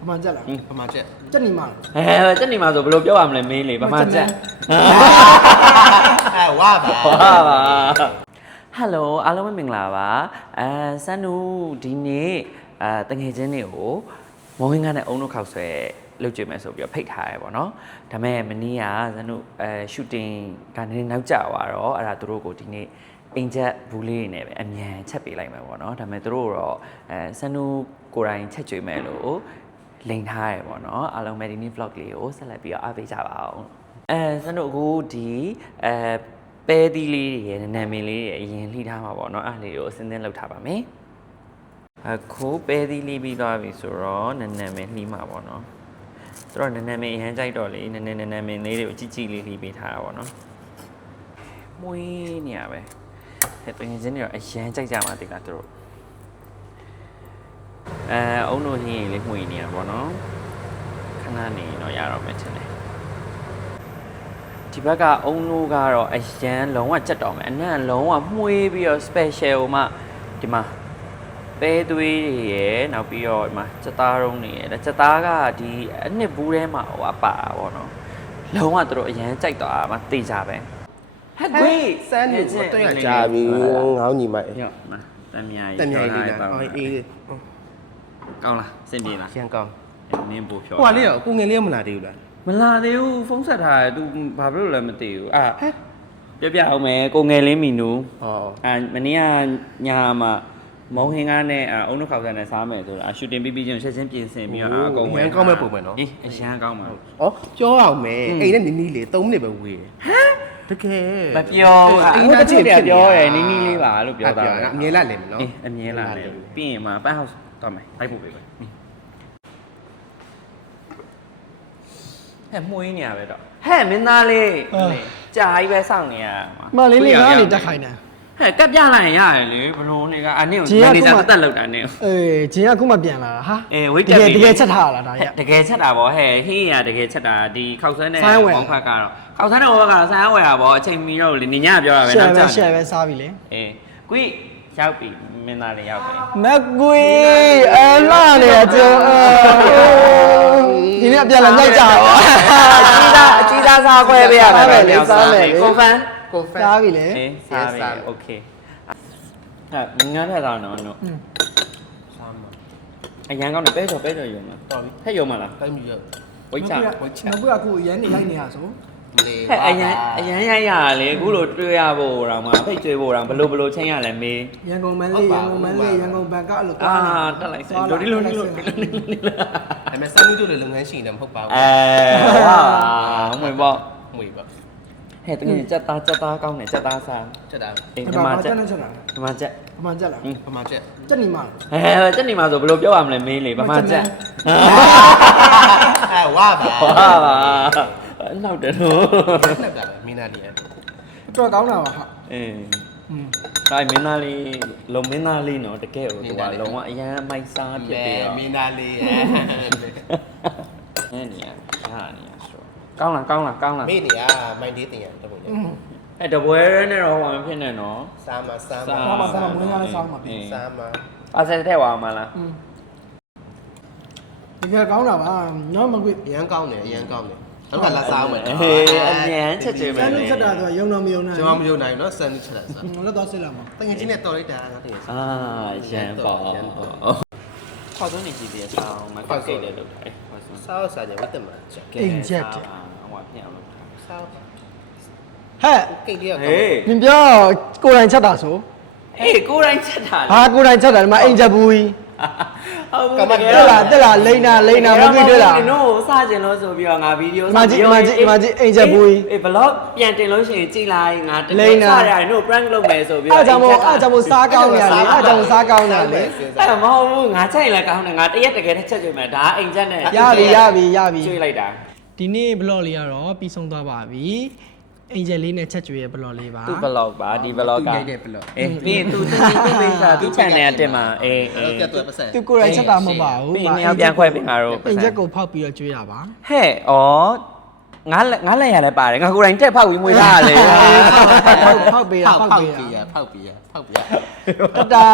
ပမာချက်လားပမာချက်ချက်နေမှာချက်နေမှာဆိုဘယ်လိုပြောရမလဲမင်းလေပမာချက်ဝါပါဟယ်လိုအားလုံးမင်္ဂလာပါစန်းနူဒီနေ့တငယ်ချင်းတွေကိုမောင်ဟင်းကားနဲ့အုံတို့ခောက်ဆွဲလုပ်ကြည့်မယ်ဆိုပြီးတော့ဖိတ်ထားရပေါ့နော်ဒါပေမဲ့မနေ့ကစန်းနူရှူတင်ကနည်းနောက်ကျသွားတော့အဲ့ဒါသူတို့ကိုဒီနေ့အင်ဂျက်ဘူးလေးနဲ့ပဲအမြန်ချက်ပေးလိုက်မယ်ပေါ့နော်ဒါပေမဲ့သူတို့တော့စန်းနူကိုယ်တိုင်ချက်ကြွေးမယ်လို့လိန်ထားရပေါ့နော်အားလုံးပဲဒီနေ့ vlog လေးကိုဆက်လက်ပြီးတော့အားပေးကြပါအောင်စန်းနူအခုဒီပဲသီးလေးတွေရဲ့နာမည်လေးတွေအရင်လှိထားမှာပေါ့နော်အဲ့လေးကိုအစင်းသင်းလုပ်ထားပါမယ်အခုပဲသီးလေးပြီးသွားပြီဆိုတော့နာမည်လှိမှာပေါ့နော်သူတို့နာမည်အရင်ကြိုက်တော့လေနာမည်လေးတွေကိုကြည့်လေးလှိပေးထားတာပေါ့နော်မွေးနေရပဲဟဲ့တကယ်ချင်းတွေတော့အရင်ကြိုက်ကြမှာတိတ်လားသူတို့အုံတို့ဟင်းလေးမှွေနေရပေါ့နော်ခဏနေတော့ရတော့မယ်ထင်တယ်ဒီဘက်ကအုံနိုးကတော့အရန်လုံးဝကြက်တော်မယ်အနံ့လုံးဝမှွေးပြီးတော့ special ဟိုမှဒီမှာပဲသွေးတွေရယ်နောက်ပြီးတော့ဒီမှာစက်သားရုံးတွေရယ်စက်သားကဒီအနှစ်ဘူးထဲမှာဟိုအပါပေါ့နော်လုံးဝသူတို့အရန်ကြိုက်သွားမှတေးကြပဲဟဲ့ကွေးစမ်းနေတော့ရကြာပြီငေါင်းညီမရောမတမ်းမြိုင်တမ်းမြိုင်လေးလားအေးကောင်းလားစင်ပြေလားရန်ကောင်းနင်းပို့ဖြောဟိုကလေးရောကိုငယ်လေးရောမလာသေးဘူးလားမလာသေးဘူးဖုန်းဆက်ထားတယ် तू ဘာဖြစ်လို့လဲမသိဘူးပြအောင်မယ်ကိုငယ်လေးမီနူမနေ့ကညာမှာမုံဟင်းကားနဲ့အုံနှုတ်ခေါက်ဆန်နဲ့စားမယ်ဆိုတာရှူတင်ပြီးချင်းချက်ချင်းပြင်ဆင်ပြီးတော့အကုန်ဝင်ကောင်းမဲ့ပုံပဲနော်အေးအရန်ကောင်းပါကြောအောင်မယ်အိမ်နဲ့နီးနီးလေး3မိနစ်ပဲဝေးတယ်တကယ်မပြောအိမ်ကချစ်တယ်ပြောတယ်နီးနီးလေးပါလို့ပြောတာအမြဲလာလေမနော်အေးအမြဲလာလေပြီးရင်မှာပတ်ဟောက်တော့မယ်တိုက်ဖို့ပေးပဲဟဲ့မှွေးနေရပဲတော့ဟဲ့မင်းသားလေးကြာကြီးပဲစောင့်နေရမလေးလေးကနေတက်ခိုင်းတယ်ဟဲ့ကပ်ပြလိုက်ရတယ်လေဘလို့နေကအနည်းကိုမန်နေဂျာတက်လောက်တာနေဂျင်းကခုမှပြန်လာတာဟာဝိတ်တက်ပြီတကယ်ချက်ထားလားဒါရတကယ်ချက်တာဗောဟဲ့ဟင်းရတကယ်ချက်တာဒီခောက်ဆွဲနဲ့ဘောင်းဖက်ကတော့ခောက်ဆွဲနဲ့ဘောင်းဖက်ကတော့ဆန်းဝယ်တာဗောအချိန်မီတော့လေနေညပြောတာပဲနောက်ကျရှယ်ပဲစားပြီလေကွိရောက်ပြီမင်းသားလေးရောက်ပြီမကွေလာနေကြဒီနေ့ပြန်လာလိုက်ကြပါအကြီးသားစားခွဲပေးရမယ်ပဲစားမယ်ကိုဖန်စားပြီလေစားပြီโอเคဟဲ့ငါထက်တာနော်တို့စားမှာအရန်ကောင်းတယ်ပဲတော့ယုံမှာတော်ပြီဟဲ့ယုံမှာလားတိုင်းပြီရဝိတ်ချနောက်ဘက်ကကိုအရန်နေလိုက်နေရဆိုဟဲ့အရန်ရိုက်ရလေအခုလိုတွေ့ရဖို့တော့မှဖိတ်ကျွေးဖို့တော့ဘလို့ချင်းရလဲမေးရန်ကုန်မန်းလေးရန်ကုန်ဘန်ကအဲ့လိုတက်လိုက်စမ်းတို့ဒီလိုဒါပေမဲ့စမ်းလို့လည်းလုပ်ငန်းရှင်တယ်မဟုတ်ပါဘူးမွေပေါ့မွေပေါ့ဟဲ့တကယ်ကြက်သားကောင်းတယ်ကြက်သားစားချက်တာအေးဒီမှာချက်ပမာချက်ချက်နေမှာချက်နေမှာဆိုဘယ်လိုပြောရမလဲမင်းလေပမာချက်ဝါပါနောက်တယ်လို့နောက်ကမင်းသားလေးတော့ကောင်းတာပါဟာဒါမင်းသားလေးလုံမင်းသားလေးနော်တကယ်ဟိုသူကလုံးဝအရန်မိုက်စားဖြစ်ပြီးတော့မင်းသားလေးအဲ့နေရဟာနေရဆိုကောင်းလားမေ့နေရမိုင်းဒေးတင်ရတပုတ်တပွဲနဲ့တော့ဟိုမဖြစ်နဲ့နော်စားမှာမွေးရလဲစားမှာပြီစားမှာပါဆယ်ထည့်သွားမှာလားတကယ်ကောင်းတာပါနော်မကွေအရန်ကောင်းတယ်နောက်ကလာစားမယ်အမြန်ချက်ကျွေးမယ်ဆန်ချက်တာဆိုရုံတော့မယုံနိုင်ကျွန်တော်မယုံနိုင်ဘူးเนาะဆန်ချက်တာဆိုလက်တော့စစ်လာမှာတကယ်ချင်းနဲ့တော်လိုက်တာငါတကယ်ရန်ပေါ့ခေါက်သွင်းနေကြည့်သေးတယ်ဆောင်းမကောက်ကိတ်လည်းလုပ်တယ်စားကြဝတ်တယ်မှာအင်ဂျက်ဟိုပြန်အောင်စားဟဲ့ကိတ်လေးတော့နင်ပြောကိုယ်တိုင်ချက်တာဆိုကိုယ်တိုင်ချက်တာဟာကိုယ်တိုင်ချက်တာဒီမှာအင်ဂျက်ဘူးကြီးတက်လာလိန်နာမကြည့်တွေ့လားနင်တို့စကြင်လို့ဆိုပြီးတော့ငါဗီဒီယိုမကြည့်အင်ဂျက်ဘူးကြီးဘလော့ပြန်တင်လို့ရှိရင်ကြည်လိုက်ငါတကယ်စရတယ်တို့ prank လုပ်မယ်ဆိုပြီးတော့အားကြောင့်စားကောင်းနေလေအားကြောင့်စားကောင်းနေလေအဲ့မဟုတ်ဘူးငါချက်ရင်လည်းကောင်းတယ်ငါတရက်တကယ်နဲ့ချက်ကြွေးမယ်ဒါအိမ်ချက်နဲ့ရပြီကျွေးလိုက်တာဒီနေ့ vlog လေးကတော့ပြီးဆုံးသွားပါပြီအင်ဂျယ်လေးနဲ့ချက်ကျွေးရဲ့ vlog လေးပါသူ vlog ပါဒီ vlog ကပြီးရင်သူ channel အတင်မှာသူကိုယ်တိုင်ချက်တာမဟုတ်ပါဘူးပြီးရင်ပြန်ခွဲပေးငါတို့အင်ဂျက်ကိုဖောက်ပြီးတော့ကျွေးတာပါဟဲ့ငါလက်ရလဲပါတယ်ငါကိုယ်တိုင်တက်ဖောက်ပြီးမွေးထားရလေဖောက်ပေးရတတာ